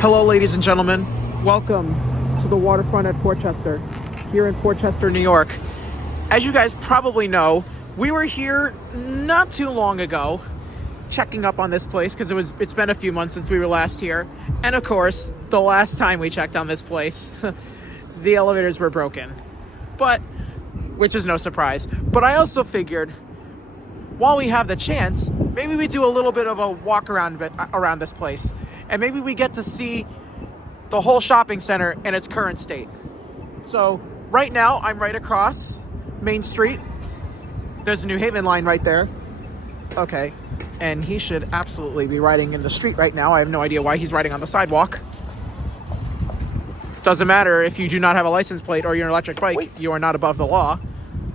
Hello, ladies and gentlemen. Welcome to the Waterfront at Portchester, here in Portchester, New York. As you guys probably know, we were here not too long ago, checking up on this place because it's been a few months since we were last here. And of course, the last time we checked on this place, the elevators were broken. Which is no surprise. But I also figured, while we have the chance, maybe we do a little bit of a walk around this place. And maybe we get to see the whole shopping center in its current state. So right now, I'm right across Main Street. There's a New Haven line right there. Okay. And he should absolutely be riding in the street right now. I have no idea why he's riding on the sidewalk. Doesn't matter if you do not have a license plate or you're an electric bike, you are not above the law.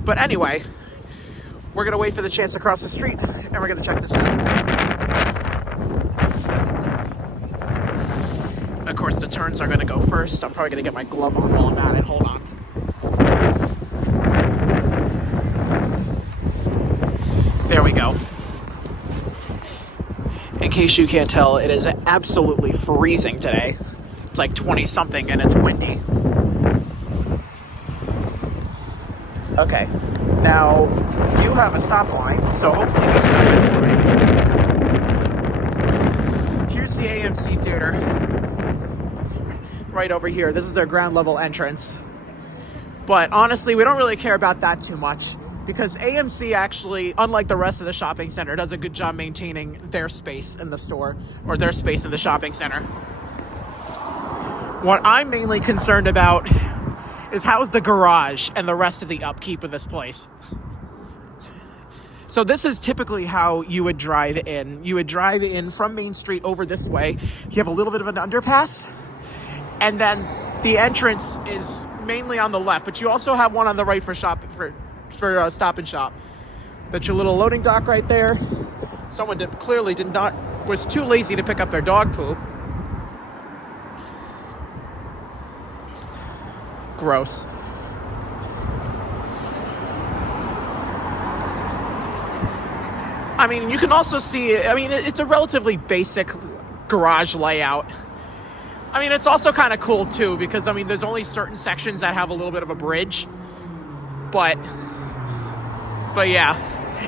But anyway, we're gonna wait for the chance to cross the street and we're gonna check this out. Of course, the turns are gonna go first. I'm probably gonna get my glove on while I'm at it. Hold on. There we go. In case you can't tell, it is absolutely freezing today. It's like 20 something and it's windy. Okay, now you have a stop line, so hopefully this is. Here's the AMC Theater. Right over here. This is their ground level entrance. But honestly, we don't really care about that too much because AMC actually, unlike the rest of the shopping center, does a good job maintaining their space in the store or their space in the shopping center. What I'm mainly concerned about is how's the garage and the rest of the upkeep of this place. So this is typically how you would drive in. You would drive in from Main Street over this way. You have a little bit of an underpass, and then the entrance is mainly on the left, but you also have one on the right for Stop and Shop. That's your little loading dock right there. Someone was too lazy to pick up their dog poop. Gross. I mean, you can also see, it's a relatively basic garage layout. I mean, it's also kind of cool too, because, there's only certain sections that have a little bit of a bridge. But yeah.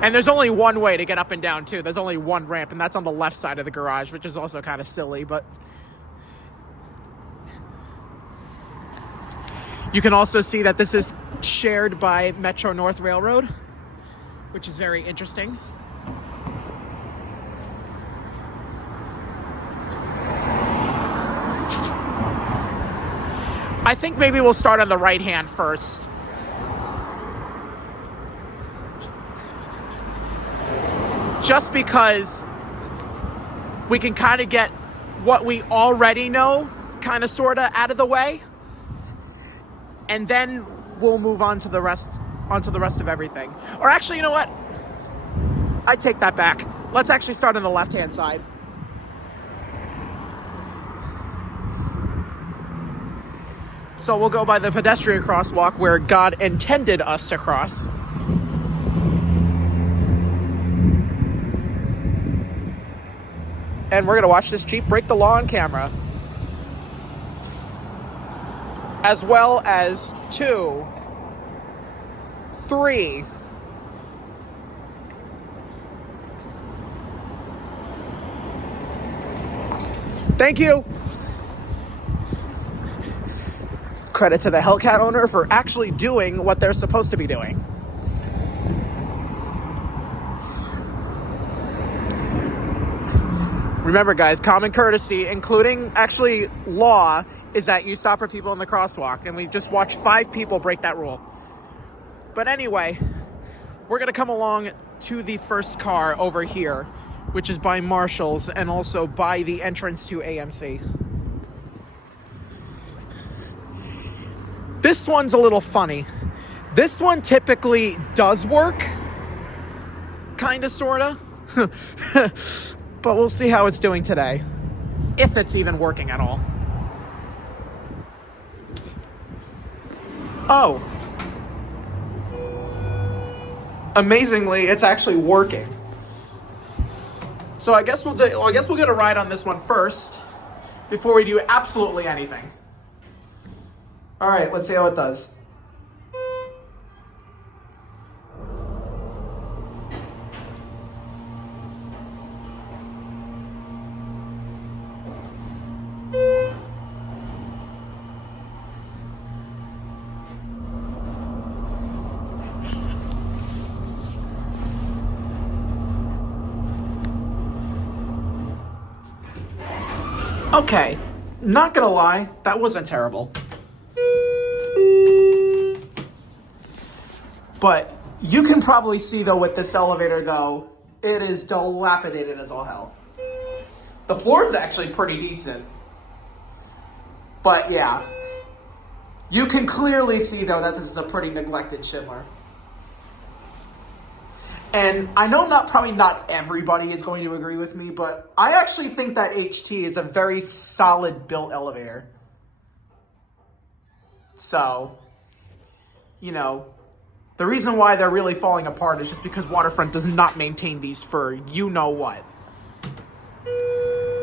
And there's only one way to get up and down too. There's only one ramp, and that's on the left side of the garage, which is also kind of silly, but you can also see that this is shared by Metro North Railroad, which is very interesting. I think maybe we'll start on the right hand first. Just because we can kind of get what we already know kind of sort of out of the way. And then we'll move on to the rest of everything. Or actually, you know what? I take that back. Let's actually start on the left-hand side. So we'll go by the pedestrian crosswalk where God intended us to cross. And we're gonna watch this Jeep break the law on camera. As well as 2, 3. Thank you. Credit to the Hellcat owner for actually doing what they're supposed to be doing. Remember, guys, common courtesy, including actually law, is that you stop for people in the crosswalk, and we just watched 5 people break that rule. But anyway, we're gonna come along to the first car over here, which is by Marshall's and also by the entrance to AMC. This one's a little funny. This one typically does work, kinda, sorta. But we'll see how it's doing today, if it's even working at all. Oh. Amazingly, it's actually working. So I guess we'll get a ride on this one first. before we do absolutely anything. All right, let's see how it does. Okay, not gonna lie, that wasn't terrible. But you can probably see though with this elevator though, it is dilapidated as all hell. The floor is actually pretty decent. But yeah, you can clearly see though that this is a pretty neglected Schindler. And I know probably not everybody is going to agree with me, but I actually think that HT is a very solid built elevator. So, you know, the reason why they're really falling apart is just because Waterfront does not maintain these for you know what.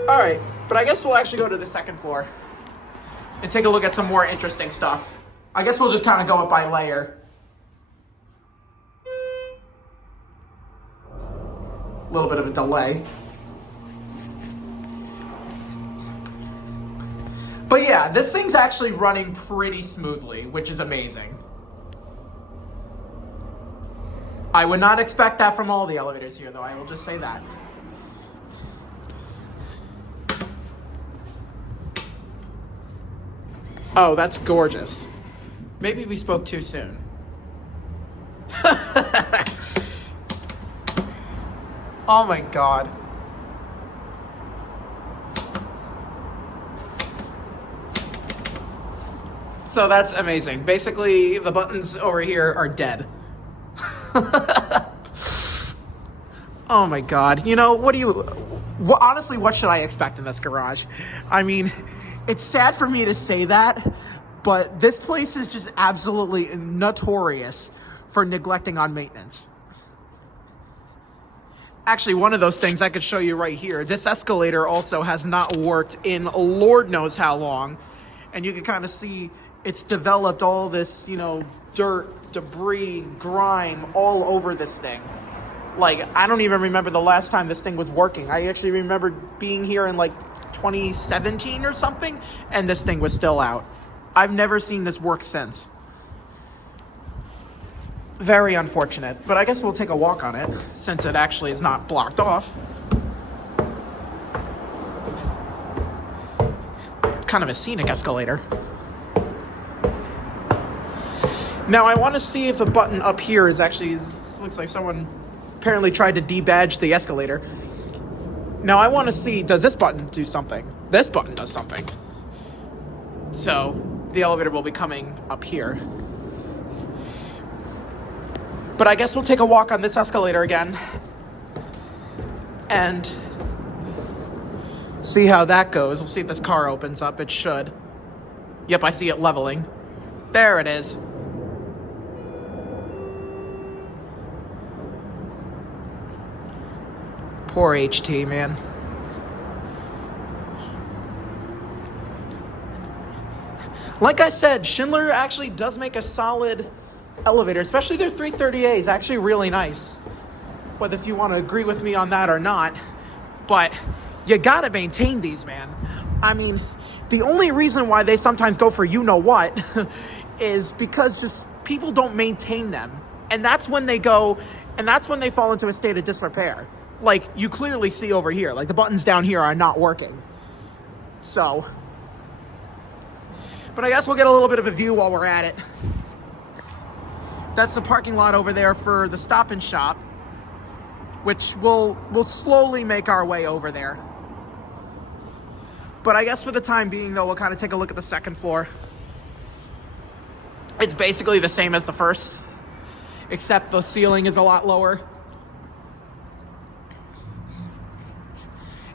All right, but I guess we'll actually go to the second floor and take a look at some more interesting stuff. I guess we'll just kind of go it by layer. A little bit of a delay. But yeah, this thing's actually running pretty smoothly, which is amazing. I would not expect that from all the elevators here, though, I will just say that. Oh, that's gorgeous. Maybe we spoke too soon. Oh my god. So that's amazing. Basically, the buttons over here are dead. Oh my god. You know, honestly, what should I expect in this garage? I mean, it's sad for me to say that, but this place is just absolutely notorious for neglecting on maintenance. Actually, one of those things I could show you right here. This escalator also has not worked in Lord knows how long. And you can kind of see it's developed all this, you know, dirt, debris, grime all over this thing. Like, I don't even remember the last time this thing was working. I actually remember being here in like 2017 or something, and this thing was still out. I've never seen this work since. Very unfortunate, but I guess we'll take a walk on it since it actually is not blocked off. Kind of a scenic escalator. Now I want to see if the button up here is actually, looks like someone apparently tried to debadge the escalator. Now I want to see, does this button do something? This button does something. So the elevator will be coming up here. But I guess we'll take a walk on this escalator again and see how that goes. We'll see if this car opens up. It should. Yep, I see it leveling. There it is. Poor HT, man. Like I said, Schindler actually does make a solid elevator, especially their 330A is actually really nice. Whether if you want to agree with me on that or not, but you gotta maintain these, man. I mean, the only reason why they sometimes go for you know what is because just people don't maintain them, and that's when they go, and that's when they fall into a state of disrepair. Like you clearly see over here, like the buttons down here are not working. So, but I guess we'll get a little bit of a view while we're at it. That's the parking lot over there for the Stop and Shop, which we'll slowly make our way over there. But I guess for the time being, though, we'll kind of take a look at the second floor. It's basically the same as the first, except the ceiling is a lot lower.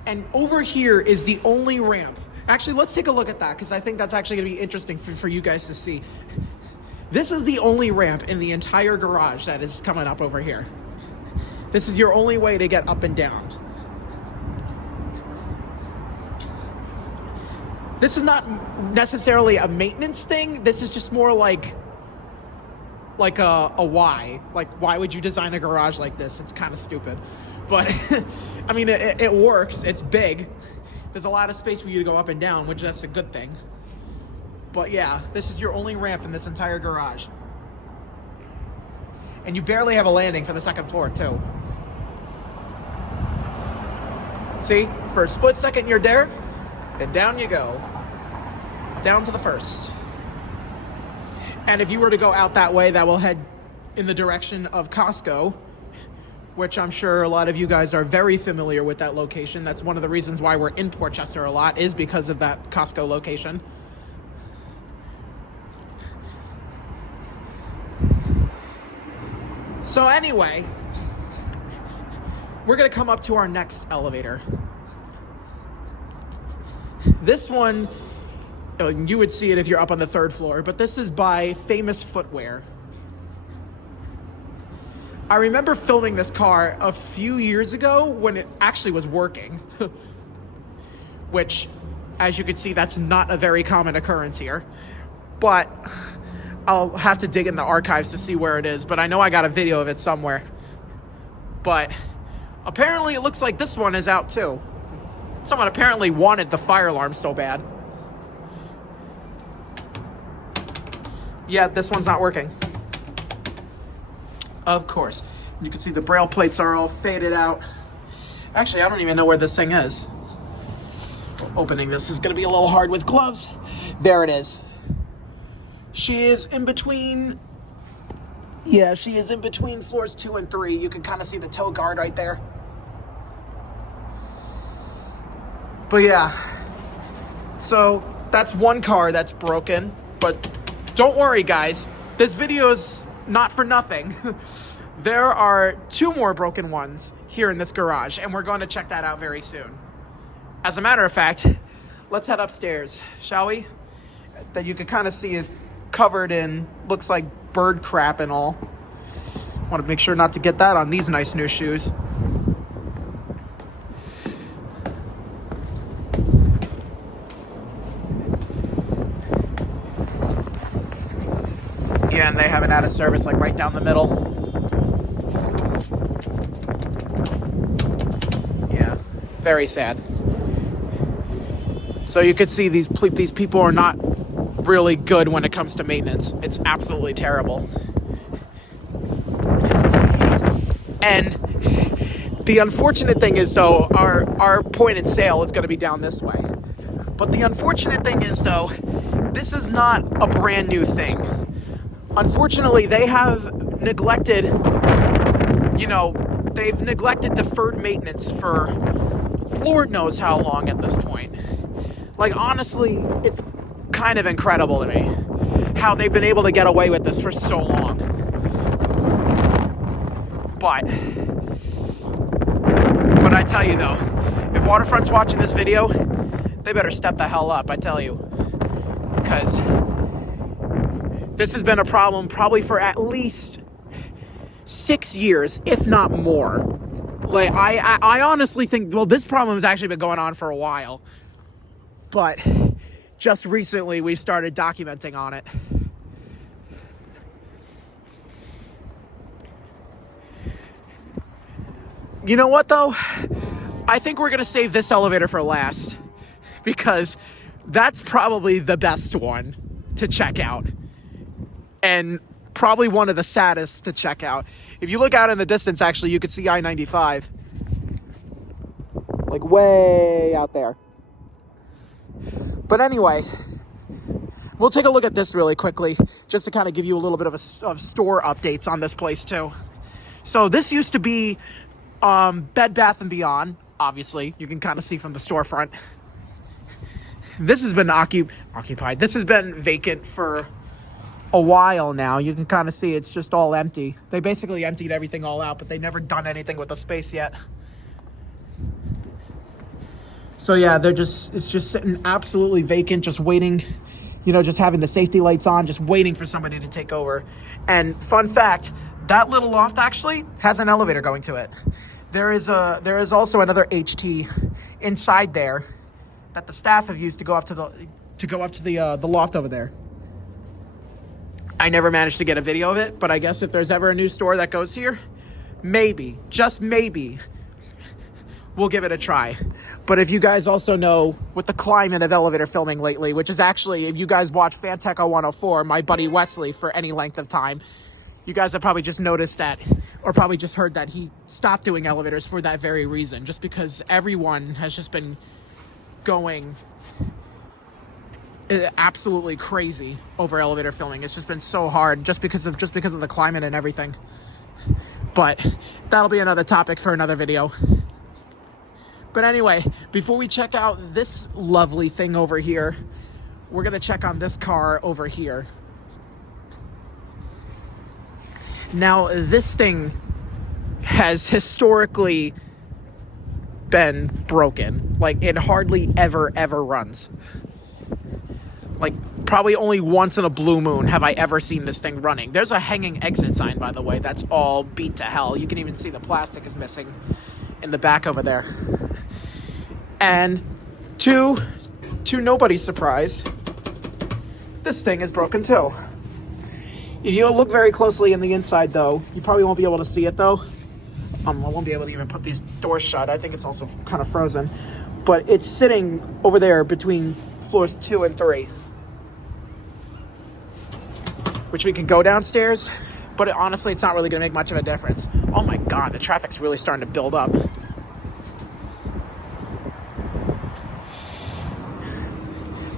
And over here is the only ramp. Actually, let's take a look at that, because I think that's actually going to be interesting for you guys to see. This is the only ramp in the entire garage that is coming up over here. This is your only way to get up and down. this is not necessarily a maintenance thing. This is just more like a why. Like, why would you design a garage like this? It's kind of stupid. But, I mean, it works. It's big. There's a lot of space for you to go up and down, which that's a good thing. But yeah, this is your only ramp in this entire garage. And you barely have a landing for the second floor, too. See? For a split second you're there, then down you go. Down to the first. And if you were to go out that way, that will head in the direction of Costco, which I'm sure a lot of you guys are very familiar with that location. That's one of the reasons why we're in Portchester a lot, is because of that Costco location. So anyway, we're gonna come up to our next elevator. This one, you would see it if you're up on the third floor, but this is by Famous Footwear. I remember filming this car a few years ago when it actually was working, which, as you can see, that's not a very common occurrence here. But I'll have to dig in the archives to see where it is, but I know I got a video of it somewhere. But apparently it looks like this one is out too. Someone apparently wanted the fire alarm so bad. Yeah, this one's not working. Of course. You can see the braille plates are all faded out. Actually, I don't even know where this thing is. Opening this is going to be a little hard with gloves. There it is. She is in between... Yeah, she is in between floors 2 and 3. You can kind of see the toe guard right there. But yeah. So, that's one car that's broken. But don't worry, guys. This video is not for nothing. There are 2 more broken ones here in this garage, and we're going to check that out very soon. As a matter of fact, let's head upstairs, shall we? That you can kind of see is covered in, looks like bird crap and all. Want to make sure not to get that on these nice new shoes. Yeah, and they have an out of service like right down the middle. Yeah, very sad. So you could see these people are not really good when it comes to maintenance. It's absolutely terrible. And the unfortunate thing is, though, our point of sale is going to be down this way. But the unfortunate thing is, though, this is not a brand new thing. Unfortunately, they have neglected, they've neglected deferred maintenance for Lord knows how long at this point. Like, honestly, it's kind of incredible to me how they've been able to get away with this for so long. But I tell you though, if Waterfront's watching this video, they better step the hell up, I tell you. Because this has been a problem probably for at least 6 years, if not more. Like, I honestly think, well, this problem has actually been going on for a while. But just recently we started documenting on it. You know what, though? I think we're going to save this elevator for last, because that's probably the best one to check out, and probably one of the saddest to check out. If you look out in the distance, actually, you could see I-95. Like, way out there. But anyway, we'll take a look at this really quickly, just to kind of give you a little bit of store updates on this place, too. So this used to be Bed Bath & Beyond, obviously. You can kind of see from the storefront. This has been occupied. This has been vacant for a while now. You can kind of see it's just all empty. They basically emptied everything all out, but they never done anything with the space yet. So yeah, it's just sitting absolutely vacant, just waiting, just having the safety lights on, just waiting for somebody to take over. And fun fact, that little loft actually has an elevator going to it. There is also another HT inside there that the staff have used to go up to the loft over there. I never managed to get a video of it, but I guess if there's ever a new store that goes here, maybe, just maybe, we'll give it a try. But if you guys also know, with the climate of elevator filming lately, which is actually, if you guys watch Fanteco 104, my buddy Wesley, for any length of time, you guys have probably just noticed that, or probably just heard that he stopped doing elevators for that very reason, just because everyone has just been going absolutely crazy over elevator filming. It's just been so hard just because of the climate and everything. But that'll be another topic for another video. But anyway, before we check out this lovely thing over here, we're gonna check on this car over here. Now, this thing has historically been broken. Like, it hardly ever runs. Like, probably only once in a blue moon have I ever seen this thing running. There's a hanging exit sign, by the way, that's all beat to hell. You can even see the plastic is missing in the back over there. And to nobody's surprise, this thing is broken too. If you look very closely in the inside, though, you probably won't be able to see it, though. I won't be able to even put these doors shut. I think it's also kind of frozen. But it's sitting over there between floors 2 and 3. Which we can go downstairs, but honestly, it's not really going to make much of a difference. Oh my God, the traffic's really starting to build up.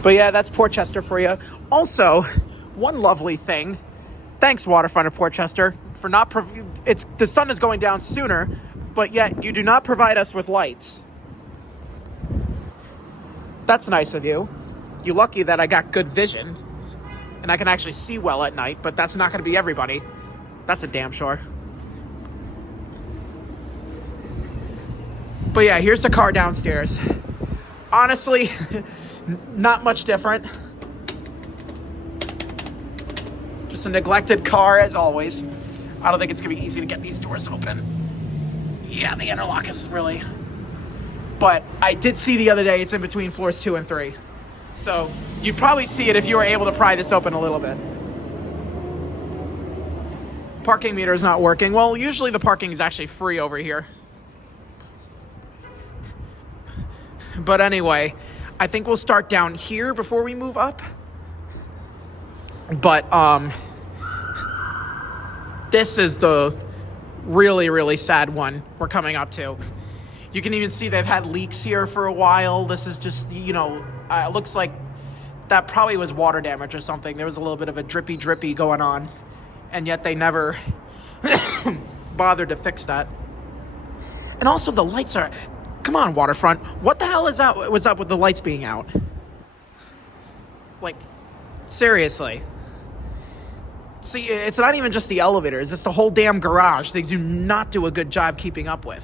But yeah, that's Portchester for you. Also, one lovely thing. Thanks, Waterfront at Portchester, for not... the sun is going down sooner, but yet you do not provide us with lights. That's nice of you. You're lucky that I got good vision, and I can actually see well at night, but that's not going to be everybody. That's a damn sure. But yeah, here's the car downstairs. Honestly, not much different. Just a neglected car, as always. I don't think it's going to be easy to get these doors open. Yeah, the interlock is really... But I did see the other day, it's in between floors 2 and 3. So you'd probably see it if you were able to pry this open a little bit. Parking meter is not working. Well, usually the parking is actually free over here. But anyway, I think we'll start down here before we move up. But this is the really, really sad one we're coming up to. You can even see they've had leaks here for a while. This is just, you know, it looks like that probably was water damage or something. There was a little bit of a drippy going on, and yet they never bothered to fix that. And also the lights are, come on, Waterfront, what the hell is that? What's up with the lights being out? Like, seriously. See, it's not even just the elevators, it's the whole damn garage. They do not do a good job keeping up with.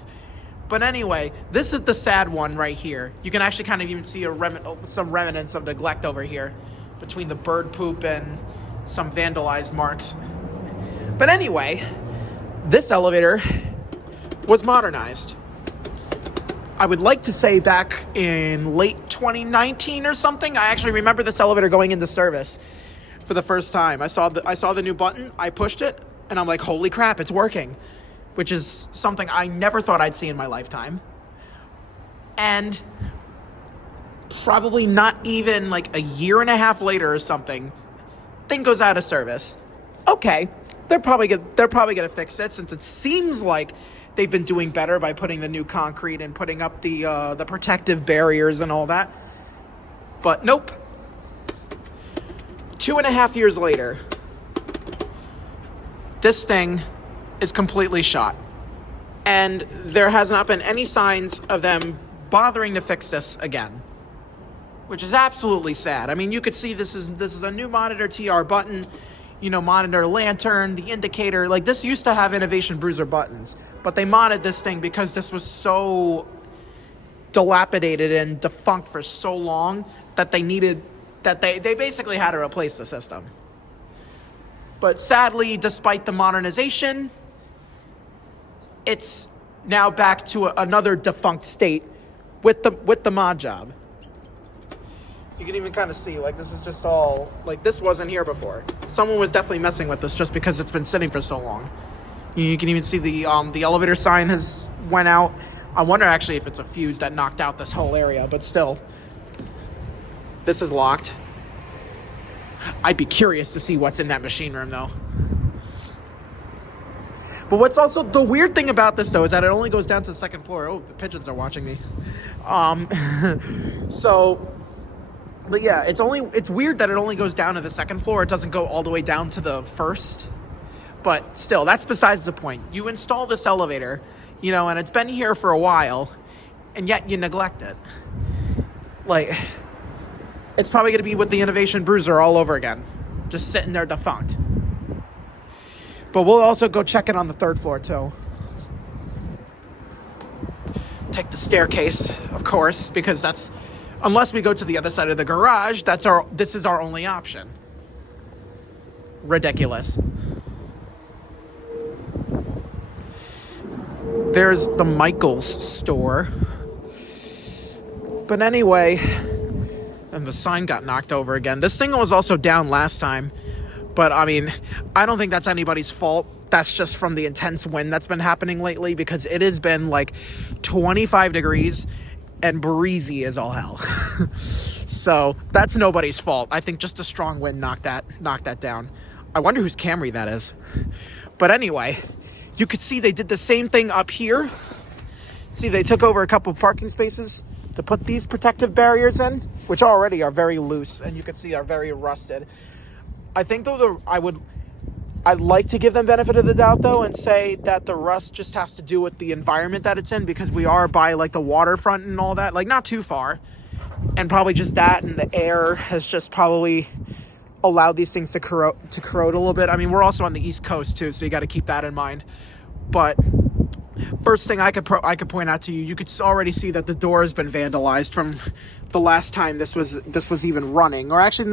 But anyway, this is the sad one right here. You can actually kind of even see some remnants of neglect over here between the bird poop and some vandalized marks. But anyway, this elevator was modernized. I would like to say back in late 2019 or something. I actually remember this elevator going into service for the first time. I saw the new button, I pushed it, and I'm like, holy crap, it's working. Which is something I never thought I'd see in my lifetime. And probably not even like a year and a half later or something, thing goes out of service. Okay, they're probably gonna fix it, since it seems like they've been doing better by putting the new concrete and putting up the protective barriers and all that. But nope. 2.5 years later, this thing is completely shot, and there has not been any signs of them bothering to fix this again, which is absolutely sad. I mean, you could see this is a new monitor TR button, you know, monitor lantern, the indicator. Like, this used to have Innovation Bruiser buttons, but they modded this thing because this was so dilapidated and defunct for so long that they basically had to replace the system. But sadly, despite the modernization, it's now back to another defunct state with the mod job. You can even kind of see, like, this is just all, like, this wasn't here before. Someone was definitely messing with this just because it's been sitting for so long. You can even see the elevator sign has went out. I wonder actually if it's a fuse that knocked out this whole area, but still. This is locked. I'd be curious to see what's in that machine room, though. But what's also the weird thing about this, though, is that it only goes down to the second floor. Oh, the pigeons are watching me. But yeah, it's weird that it only goes down to the second floor. It doesn't go all the way down to the first. But still, that's besides the point. You install this elevator, you know, and it's been here for a while, and yet you neglect it. Like, it's probably going to be with the Innovation Bruiser all over again. Just sitting there defunct. But we'll also go check it on the third floor, too. Take the staircase, of course, because that's... Unless we go to the other side of the garage, this is our only option. Ridiculous. There's the Michaels store. But anyway, and the sign got knocked over again. This thing was also down last time. But, I mean, I don't think that's anybody's fault. That's just from the intense wind that's been happening lately, because it has been like 25 degrees and breezy as all hell. So that's nobody's fault. I think just a strong wind knocked that down. I wonder whose Camry that is. But anyway, you could see they did the same thing up here. See, they took over a couple of parking spaces to put these protective barriers in, which already are very loose and you can see are very rusted. I think though I'd like to give them benefit of the doubt, though, and say that the rust just has to do with the environment that it's in, because we are by, like, the waterfront and all that, like, not too far. And probably just that, and the air has just probably allowed these things to corrode a little bit. I mean, we're also on the East Coast, too, so you got to keep that in mind. But first thing I could point out to you, you could already see that the door has been vandalized from the last time this was even running. Or actually,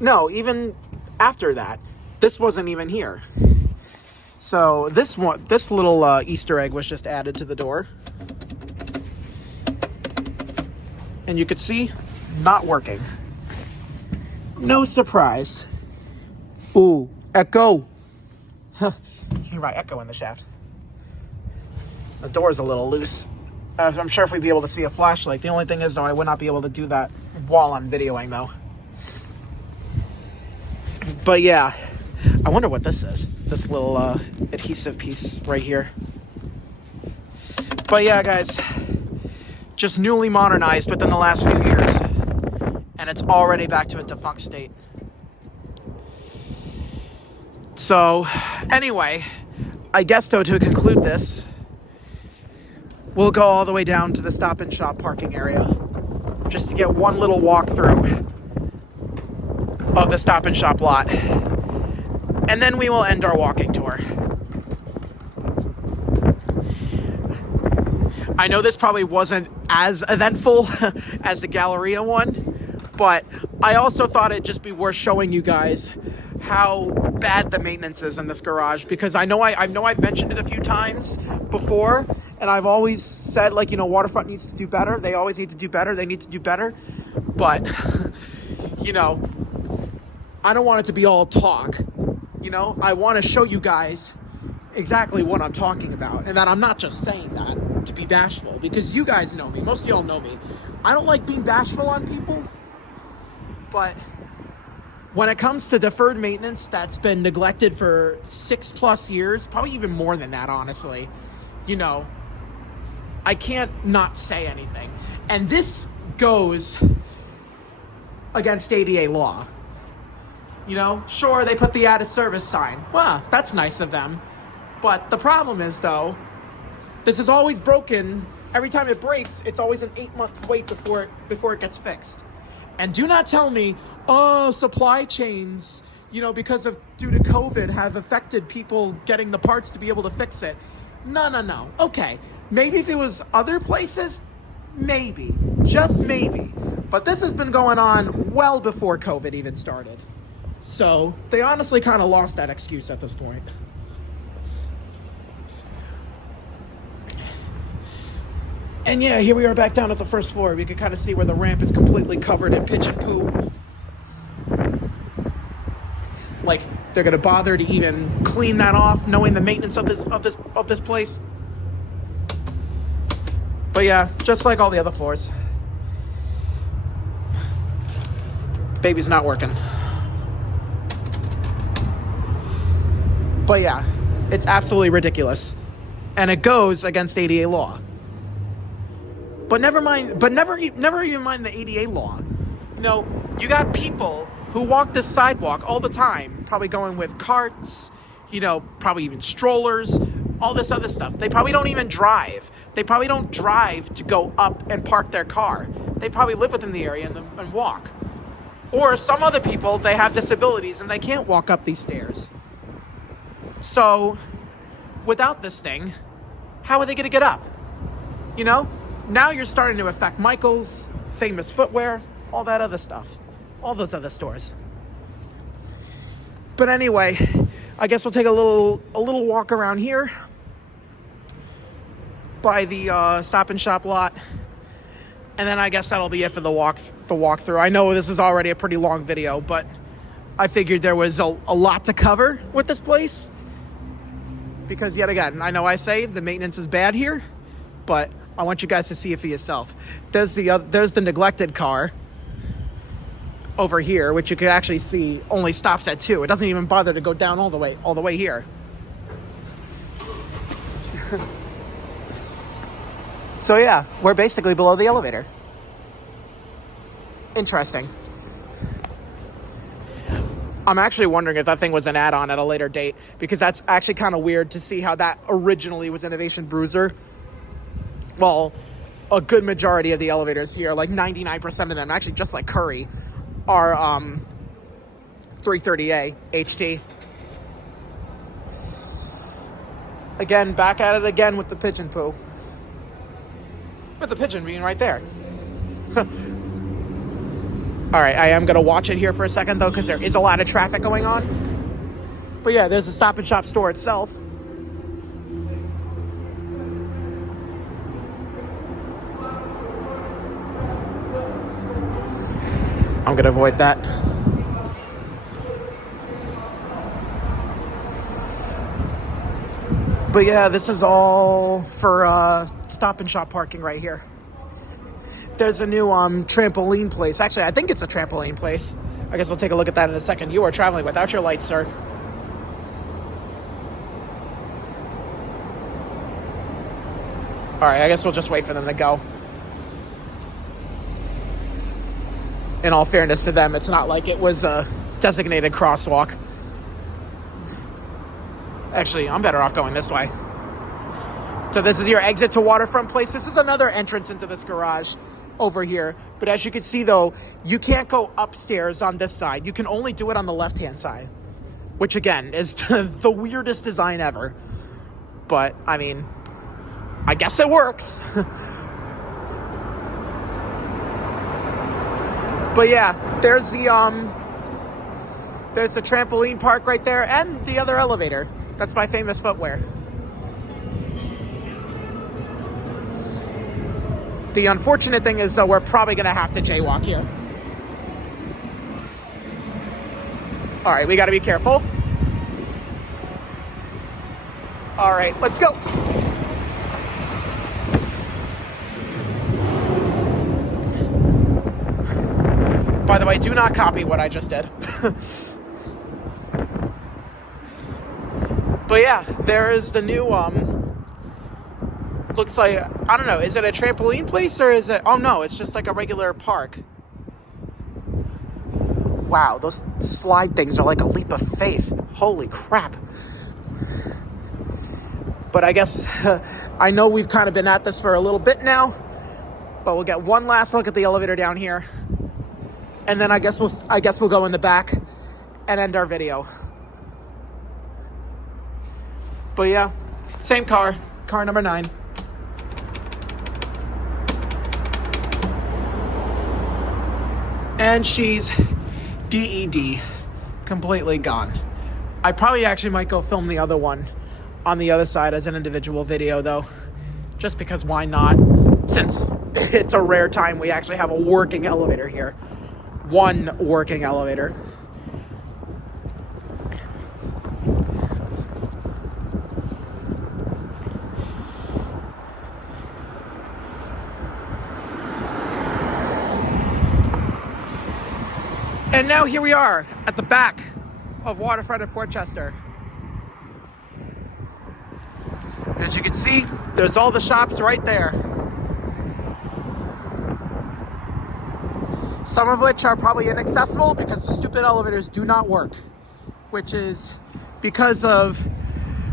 no, even after that. This wasn't even here. So this little Easter egg was just added to the door. And you could see, not working. No surprise. Ooh, echo. You hear my echo in the shaft. The door's a little loose. I'm sure if we'd be able to see a flashlight. The only thing is, though, I would not be able to do that while I'm videoing, though. But yeah. I wonder what this is. This little adhesive piece right here. But yeah, guys, just newly modernized within the last few years, and it's already back to a defunct state. So anyway, I guess though, to conclude this, we'll go all the way down to the Stop and Shop parking area just to get one little walkthrough of the Stop and Shop lot. And then we will end our walking tour. I know this probably wasn't as eventful as the Galleria one, but I also thought it'd just be worth showing you guys how bad the maintenance is in this garage, because I know I've mentioned it a few times before, and I've always said, like, you know, Waterfront needs to do better. They always need to do better. They need to do better. But, you know, I don't want it to be all talk. You know, I want to show you guys exactly what I'm talking about, and that I'm not just saying that to be bashful, because you guys know me. Most of y'all know me. I don't like being bashful on people, but when it comes to deferred maintenance that's been neglected for 6+ years, probably even more than that, honestly, you know, I can't not say anything. And this goes against ADA law. You know, sure, they put the out of service sign. Well, that's nice of them. But the problem is, though, this is always broken. Every time it breaks, it's always an 8-month wait before it gets fixed. And do not tell me, oh, supply chains, you know, due to COVID have affected people getting the parts to be able to fix it. No. Okay, maybe if it was other places, maybe, just maybe. But this has been going on well before COVID even started. So they honestly kind of lost that excuse at this point. And yeah, here we are back down at the first floor. We can kind of see where the ramp is completely covered in pitch and poo. Like, they're gonna bother to even clean that off, knowing the maintenance of this place. But yeah, just like all the other floors. Baby's not working. But yeah, it's absolutely ridiculous. And it goes against ADA law. But never even mind the ADA law. You know, you got people who walk this sidewalk all the time, probably going with carts, you know, probably even strollers, all this other stuff. They probably don't even drive. They probably don't drive to go up and park their car. They probably live within the area and walk. Or some other people, they have disabilities and they can't walk up these stairs. So, without this thing, how are they going to get up? You know? Now you're starting to affect Michael's, Famous Footwear, all that other stuff. All those other stores. But anyway, I guess we'll take a little walk around here by the Stop and Shop lot. And then I guess that'll be it for the walkthrough. I know this is already a pretty long video, but I figured there was a lot to cover with this place. Because yet again, I know I say the maintenance is bad here, but I want you guys to see it for yourself. There's the neglected car over here, which you could actually see only stops at 2. It doesn't even bother to go down all the way here. So yeah, we're basically below the elevator. Interesting. I'm actually wondering if that thing was an add-on at a later date, because that's actually kind of weird to see how that originally was Innovation Bruiser. Well, a good majority of the elevators here, like 99% of them, actually just like Curry, are 330A HT. Again, back at it again with the pigeon poo. With the pigeon being right there. Alright, I am going to watch it here for a second though, because there is a lot of traffic going on. But yeah, there's the Stop and Shop store itself. I'm going to avoid that. But yeah, this is all for Stop and Shop parking right here. There's a new trampoline place. Actually, I think it's a trampoline place. I guess we'll take a look at that in a second. You are traveling without your lights, sir. Alright, I guess we'll just wait for them to go. In all fairness to them, it's not like it was a designated crosswalk. Actually, I'm better off going this way. So this is your exit to Waterfront Place. This is another entrance into this garage over here. But as you can see, though, you can't go upstairs on this side. You can only do it on the left-hand side. Which, again, is the weirdest design ever. But, I mean, I guess it works. But yeah, there's the trampoline park right there and the other elevator. That's my Famous Footwear. The unfortunate thing is, though, we're probably going to have to jaywalk here. All right, we got to be careful. All right, let's go. By the way, do not copy what I just did. But yeah, there is the new, looks like, I don't know, is it a trampoline place or is it, oh no, it's just like a regular park. Wow, those slide things are like a leap of faith. Holy crap. But I guess, I know we've kind of been at this for a little bit now, but we'll get one last look at the elevator down here. And then I guess we'll go in the back and end our video. But yeah, same car number 9. And she's DED, completely gone. I probably actually might go film the other one on the other side as an individual video though, just because why not? since it's a rare time we actually have a working elevator here. One working elevator. And now here we are at the back of Waterfront at Portchester. As you can see, there's all the shops right there. Some of which are probably inaccessible because the stupid elevators do not work, which is because of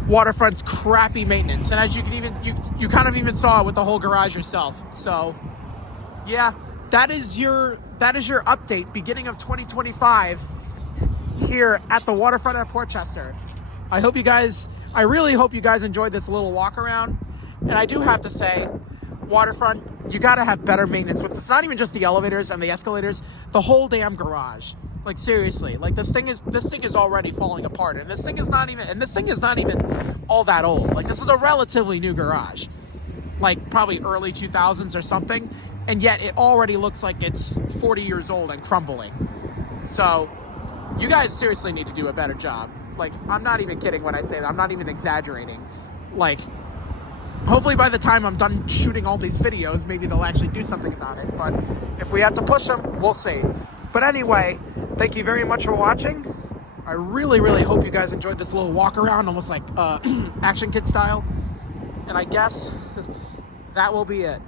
Waterfront's crappy maintenance. And as you can even, you kind of even saw it with the whole garage yourself. So yeah, that is your update, beginning of 2025 here at the Waterfront at Portchester. I really hope you guys enjoyed this little walk around. And I do have to say, Waterfront, you gotta have better maintenance with this. Not even just the elevators and the escalators, the whole damn garage. Like seriously, like this thing is already falling apart, and this thing is not even all that old. Like this is a relatively new garage, like probably early 2000s or something. And yet it already looks like it's 40 years old and crumbling. So you guys seriously need to do a better job. Like, I'm not even kidding when I say that. I'm not even exaggerating. Like, hopefully by the time I'm done shooting all these videos, maybe they'll actually do something about it. But if we have to push them, we'll see. But anyway, thank you very much for watching. I really, really hope you guys enjoyed this little walk around, almost like Action Kid style. And I guess that will be it.